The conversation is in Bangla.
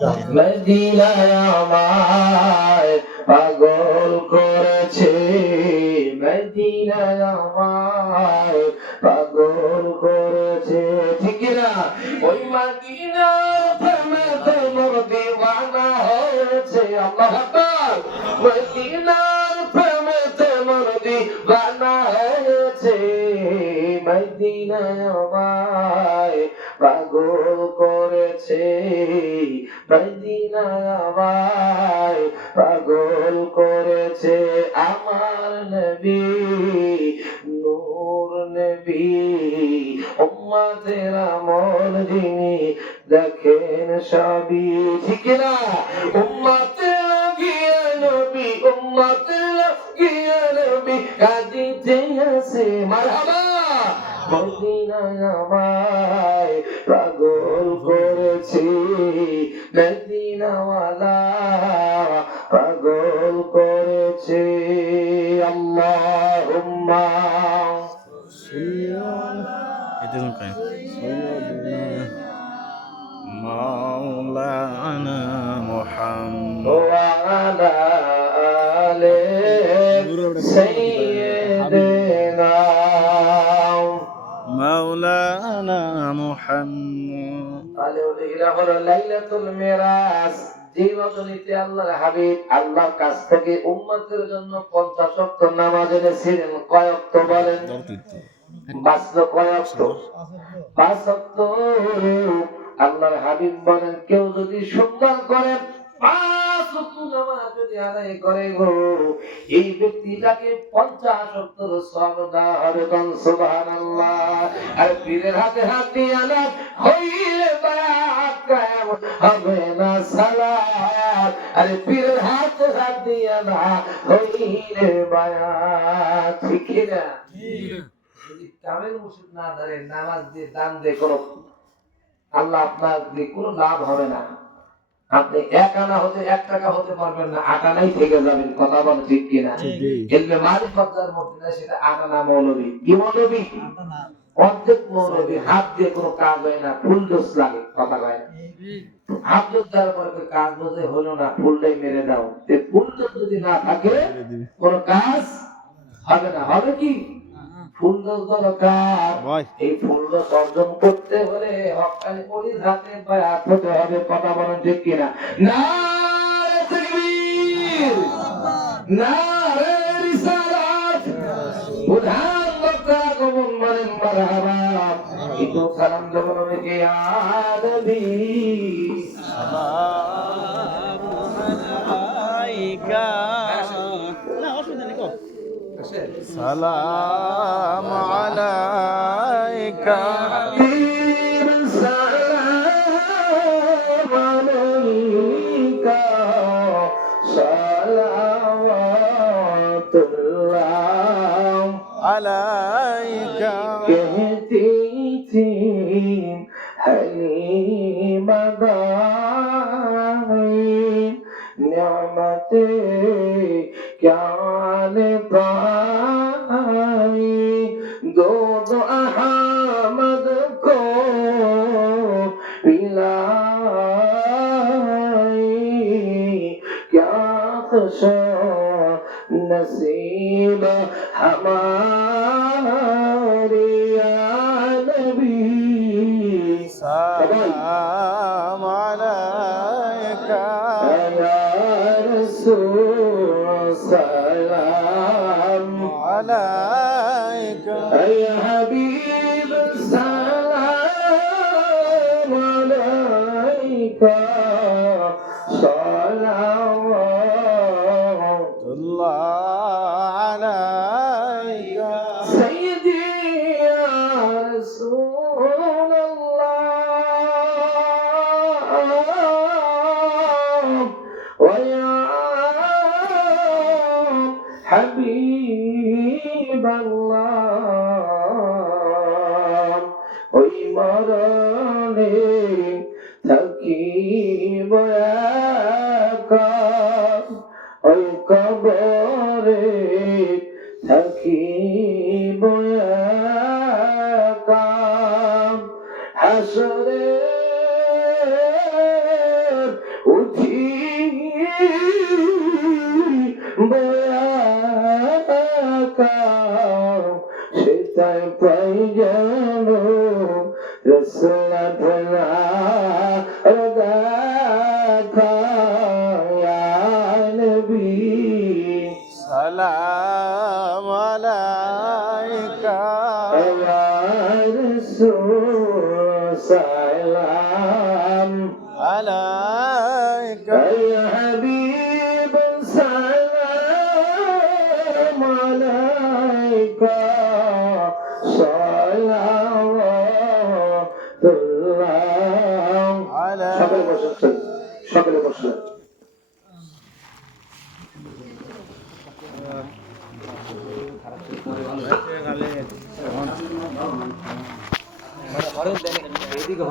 মদিনায় আমায় পাগল করেছে, মদিনায় আমায় পাগল করেছে, ঠিক না? ওই মদিনার প্রেমেতে মোর দিওয়ানা হয়েছে, আল্লাহু আকবার। মদিনার প্রেমেতে মোর দিওয়ানা হয়েছে, মদিনায় আমায় পাগল করেছে, মদিনায় আমায় পাগল করেছে। আমার নবী নূর নবী, উম্মতের আমল যিনি দেখেন সবই, ঠিক না? উম্মতের গিয়ে নবী, উম্মতের গিয়ে নবী কাঁদিতে আছে, মারহাবা। মদিনায় আমায় পাগল করেছে, মদিনাওয়ালা পাগল করেছে। আল্লাহুম্মা মাওলানা মুহাম্মদ ওয়া আলা আলি সাইয়্যিদিনা মাওলানা মুহাম্মদ। তাহলে এরা হলো লাইলাতুল মিরাজ। যে রজনীতে আল্লাহর হাবিব আল্লাহর কাছ থেকে উম্মতের জন্য 50 ওয়াক্ত নামাজ এনেছিলেন। কয় ওয়াক্ত বলেন? 5 কয় ওয়াক্ত? 5 ওয়াক্ত। আল্লাহর হাবিব বলেন, কেউ যদি সুন্দর করে 5 ওয়াক্ত নামাজ যদি আদায় করে গো, এই ব্যক্তিটাকে 50 ওয়াক্তের সওয়াব দেওয়া হবে। কোন সুবহানাল্লাহ। আর পীরের হাতে হাত দিয়ে না হইলে বায়াত কায়েম হবে না সালাত। আরে পীরের হাতে হাত দিয়ে না হইলে বায়াত, ঠিক না? যদি কামেল মুর্শিদ না ধরে নামাজ দিয়ে দান দিয়ে কোনো আল্লাহ আপনার দিয়ে কোনো লাভ হবে না। আপনি 1 আনা হতে 1 টাকা হতে পারবেন না, 8 আনাই থেকে যাবেন। কথা বলে ঠিক কিনা? ইলমে মারিফত যার মধ্যে নাই সেটা 8 আনা মৌলবী। কি মৌলবী? অর্ধেক মৌলবী। হাত দিয়ে কোনো কাজ হয় না, ফুল দোষ লাগে, কথা কয় না। হাত দোষ দেওয়ার পরে কাজ বোঝে হলো না, ফুলটাই মেরে দাও। ফুল দোষ যদি না থাকে কোনো কাজ হবে না। হবে কি? ফুল দোষ দরকার। এই ফুল দোষ অর্জন করতে হলে হক্কানি পরির হাতে বায়াত হতে হবে। কথা বলেন ঠিক কিনা? নারে তাকবীর, নারে রিসালাত, উদ্ধার বক্তা আগমন বলেন মারহাবা। একটু সালাম দেবো নবীকে, ইয়া নবী সালাম আলাইকা সালাম আলাইকা সালাওয়াতুল্লাহ আলাইকা कहती थी हलीमा दाई नेमते क्या ने पाई दो अहमद को पिलाई क्या खुश नसीब हमारी या नबी সালাম আলাইকা या रसूल सलाम আলাইকা या हबीब सलाम अलैका আল্লাহ আলাইকা سيدي يا رسول الله ويا حبيب الله ওই মরণে থাকিব একা, ওই কবরে থাকিব একা, হাসরের صلتنا رضاك يا نبي سلام عليك يا رسول سلام عليك يا حبيب سلام عليك صلوات الله عليك সকলে বসেন সকলে বসলেন